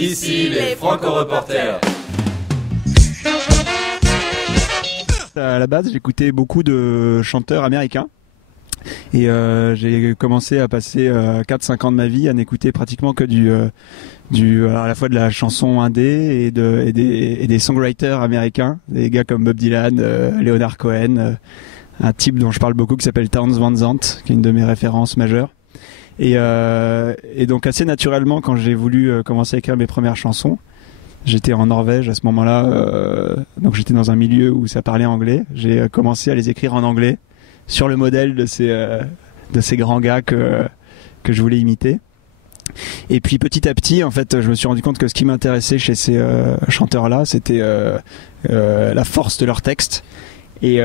Ici les Franco-Reporters. À la base, j'écoutais beaucoup de chanteurs américains et j'ai commencé à passer 4-5 ans de ma vie à n'écouter pratiquement que à la fois de la chanson indé et des songwriters américains, des gars comme Bob Dylan, Leonard Cohen, un type dont je parle beaucoup qui s'appelle Townes Van Zandt, qui est une de mes références majeures. Et donc assez naturellement, quand j'ai voulu commencer à écrire mes premières chansons, j'étais en Norvège à ce moment-là, donc j'étais dans un milieu où ça parlait anglais. J'ai commencé à les écrire en anglais, sur le modèle de ces grands gars que je voulais imiter. Et puis petit à petit, en fait, je me suis rendu compte que ce qui m'intéressait chez ces chanteurs-là, c'était la force de leur texte. Et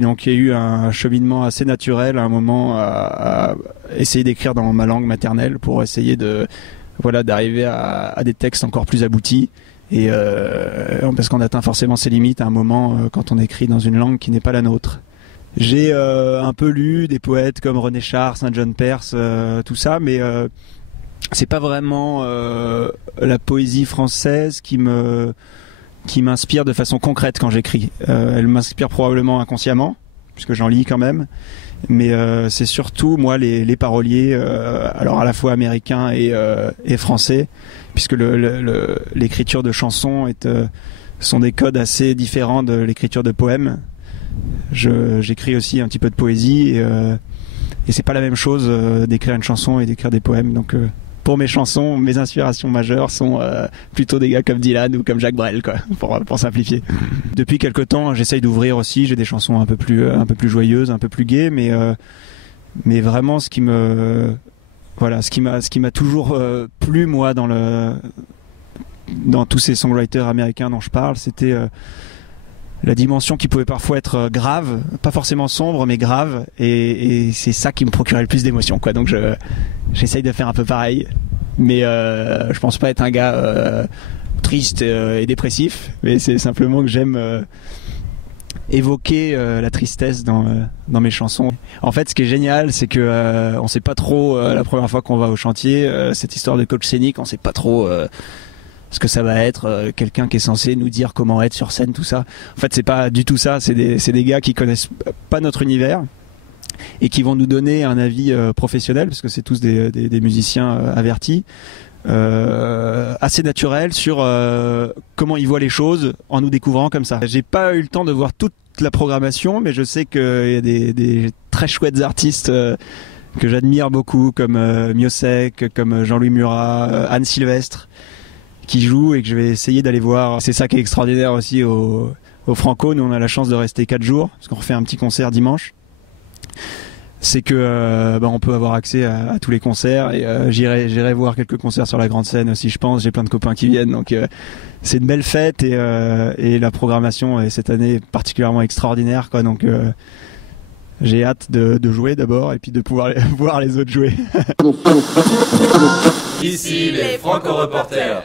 donc il y a eu un cheminement assez naturel à un moment à essayer d'écrire dans ma langue maternelle pour essayer d'arriver à des textes encore plus aboutis, et parce qu'on atteint forcément ses limites à un moment quand on écrit dans une langue qui n'est pas la nôtre. J'ai un peu lu des poètes comme René Char, Saint John Perse, tout ça, mais c'est pas vraiment la poésie française qui m'inspire de façon concrète quand j'écris. Elle m'inspire probablement inconsciemment, puisque j'en lis quand même, mais c'est surtout moi les paroliers, alors à la fois américains et français, puisque l'écriture de chansons sont des codes assez différents de l'écriture de poèmes. J'écris aussi un petit peu de poésie, et c'est pas la même chose d'écrire une chanson et d'écrire des poèmes. Donc pour mes chansons, mes inspirations majeures sont plutôt des gars comme Dylan ou comme Jacques Brel, quoi, pour simplifier. Depuis quelque temps, j'essaye d'ouvrir aussi. J'ai des chansons un peu plus joyeuses, un peu plus gaies, mais vraiment ce qui m'a toujours plu, moi, dans tous ces songwriters américains dont je parle, c'était la dimension qui pouvait parfois être grave, pas forcément sombre, mais grave, et c'est ça qui me procurait le plus d'émotions, quoi. Donc j'essaye de faire un peu pareil, mais je pense pas être un gars triste et dépressif, mais c'est simplement que j'aime évoquer la tristesse dans mes chansons. En fait, ce qui est génial, c'est que on sait pas trop la première fois qu'on va au chantier, cette histoire de coach scénique, on sait pas trop ce que ça va être, quelqu'un qui est censé nous dire comment être sur scène, tout ça. En fait, c'est pas du tout ça. C'est des gars qui connaissent pas notre univers et qui vont nous donner un avis professionnel, parce que c'est tous des musiciens avertis, assez naturel sur comment ils voient les choses en nous découvrant comme ça. J'ai pas eu le temps de voir toute la programmation, mais je sais qu'il y a des très chouettes artistes que j'admire beaucoup, comme Miossec, comme Jean-Louis Murat, Anne Sylvestre, qui joue et que je vais essayer d'aller voir. C'est ça qui est extraordinaire aussi au Franco. Nous, on a la chance de rester 4 jours, parce qu'on refait un petit concert dimanche. C'est que on peut avoir accès à tous les concerts, et j'irai voir quelques concerts sur la grande scène aussi, je pense. J'ai plein de copains qui viennent, donc c'est une belle fête, et la programmation est cette année particulièrement extraordinaire, quoi. Donc j'ai hâte de jouer d'abord, et puis de pouvoir voir les autres jouer. Ici les Franco-Reporters.